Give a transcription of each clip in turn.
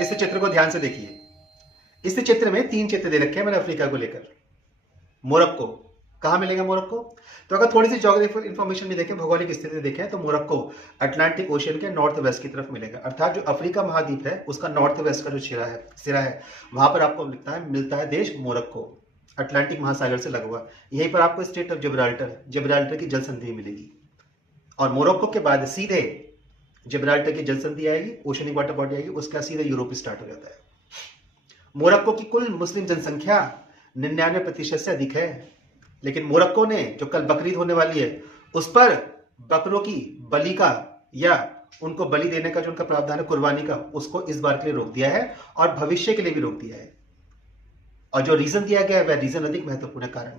इस चित्र को ध्यान से देखिए। इस चित्र में 3 चित्र दे रखे हैं मैंने अफ्रीका को लेकर। मोरक्को कहां मिलेगा मोरक्को? तो अगर थोड़ी सी ज्योग्राफिकल इंफॉर्मेशन भी देखें, भौगोलिक स्थिति देखें, तो मोरक्को अटलांटिक ओशियन के नॉर्थ वेस्ट की तरफ मिलेगा। अर्थात जो अफ्रीका महाद्वीप है उसका नॉर्थ वेस्ट का जो सिरा है वहां पर आपको मिलता है देश मोरक्को, अटलांटिक महासागर से लगा हुआ। यहीं पर आपको स्टेट ऑफ जिब्राल्टर की जल संधि मिलेगी। और मोरक्को के बाद सीधे जिब्राल्टर की जल संधि आएगी, ओशनिक वाटर बॉडी आएगी, उसका सीधे यूरोप स्टार्ट हो जाता है। मोरक्को की कुल मुस्लिम जनसंख्या 99% से अधिक है, लेकिन मोरक्को ने जो कल बकरीद होने वाली है उस पर बकरों की बलि का या उनको बलि देने का जो उनका प्रावधान है कुर्बानी का, उसको इस बार के लिए रोक दिया है और भविष्य के लिए भी रोक दिया है। और जो रीजन दिया गया है वह रीजन अधिक महत्वपूर्ण कारण,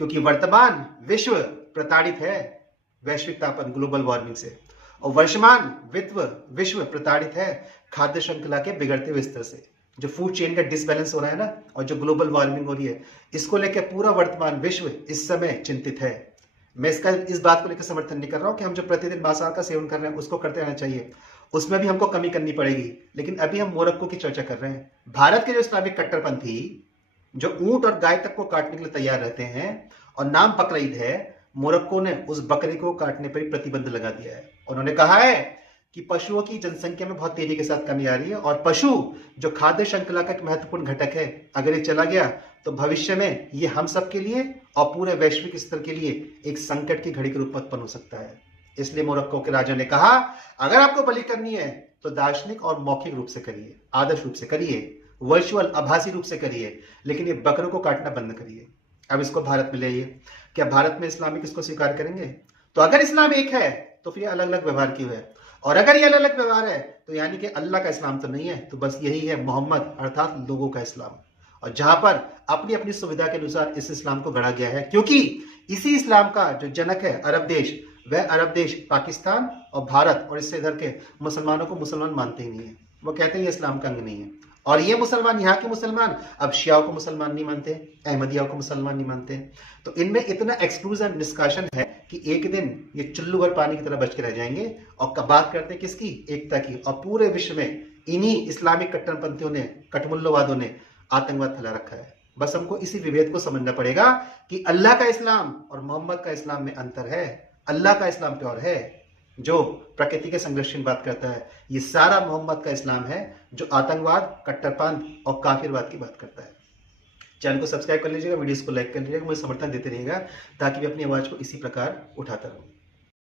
क्योंकि वर्तमान विश्व प्रताड़ित है वैश्विक तापमान ग्लोबल वार्मिंग से, और वर्तमान विश्व प्रताड़ित है खाद्य श्रृंखला के बिगड़ते हुए स्तर से। जो फूड चेन का डिसबैलेंस हो रहा है ना, और जो ग्लोबल वार्मिंग हो रही है, इसको लेकर पूरा वर्तमान विश्व इस समय चिंतित है। मैं इस बात को लेकर समर्थन नहीं कर रहा हूं कि हम जो प्रतिदिन मांसाहार का सेवन कर रहे हैं उसको करते रहना चाहिए, उसमें भी हमको कमी करनी पड़ेगी। लेकिन अभी हम मोरक्को की चर्चा कर रहे हैं। भारत के जो इस्लामिक कट्टरपंथी जो ऊंट और गाय तक को काटने के लिए तैयार रहते हैं और नाम बकरीद है, मोरक्को ने उस बकरी को काटने पर प्रतिबंध लगा दिया है। उन्होंने कहा है कि पशुओं की जनसंख्या में बहुत तेजी के साथ कमी आ रही है और पशु जो खाद्य श्रृंखला का एक महत्वपूर्ण घटक है, अगर ये चला गया तो भविष्य में ये हम सब के लिए और पूरे वैश्विक स्तर के लिए एक संकट की घड़ी के रूप में उत्पन्न हो सकता है। इसलिए मोरक्को के राजा ने कहा, अगर आपको बलि करनी है तो दार्शनिक और मौखिक रूप से करिए, आदर्श रूप से करिए, वर्चुअल आभासी रूप से करिए, लेकिन ये बकरों को काटना बंद करिए। अब इसको भारत में ले आइए। क्या भारत में इस्लामिक इसको स्वीकार करेंगे? तो अगर इस्लाम एक है तो फिर अलग अलग व्यवहार क्यों है? और अगर ये अलग अलग व्यवहार है तो यानी कि अल्लाह का इस्लाम तो नहीं है, तो बस यही है मोहम्मद अर्थात लोगों का इस्लाम। और जहां पर अपनी अपनी सुविधा के अनुसार इस इस्लाम को गढ़ा गया है, क्योंकि इसी इस्लाम का जो जनक है अरब देश, वह अरब देश पाकिस्तान और भारत और इससे इधर के मुसलमानों को मुसलमान मानते ही नहीं है। वो कहते हैं ये इस्लाम का अंग नहीं है। और ये मुसलमान, यहाँ के मुसलमान अब शियाओं को मुसलमान नहीं मानते, अहमदियाओं को मुसलमान नहीं मानते। तो इनमें इतना एक्सक्लूजन निष्कासन है कि एक दिन ये चुल्लू भर पानी की तरह बच के रह जाएंगे। और बात करते हैं किसकी? एकता की। और पूरे विश्व में इन्हीं इस्लामिक कट्टरपंथियों ने, कठमुल्लोवादों ने आतंकवाद फैला रखा है। बस हमको इसी विभेद को समझना पड़ेगा कि अल्लाह का इस्लाम और मोहम्मद का इस्लाम में अंतर है। अल्लाह का इस्लाम प्योर है, जो प्रकृति के संघर्ष की बात करता है। ये सारा मोहम्मद का इस्लाम है जो आतंकवाद, कट्टरपंथ और काफिरवाद की बात करता है। चैनल को सब्सक्राइब कर लीजिएगा, वीडियोस को लाइक कर लीजिएगा, मुझे समर्थन देते रहिएगा ताकि मैं अपनी आवाज को इसी प्रकार उठाता रहूं।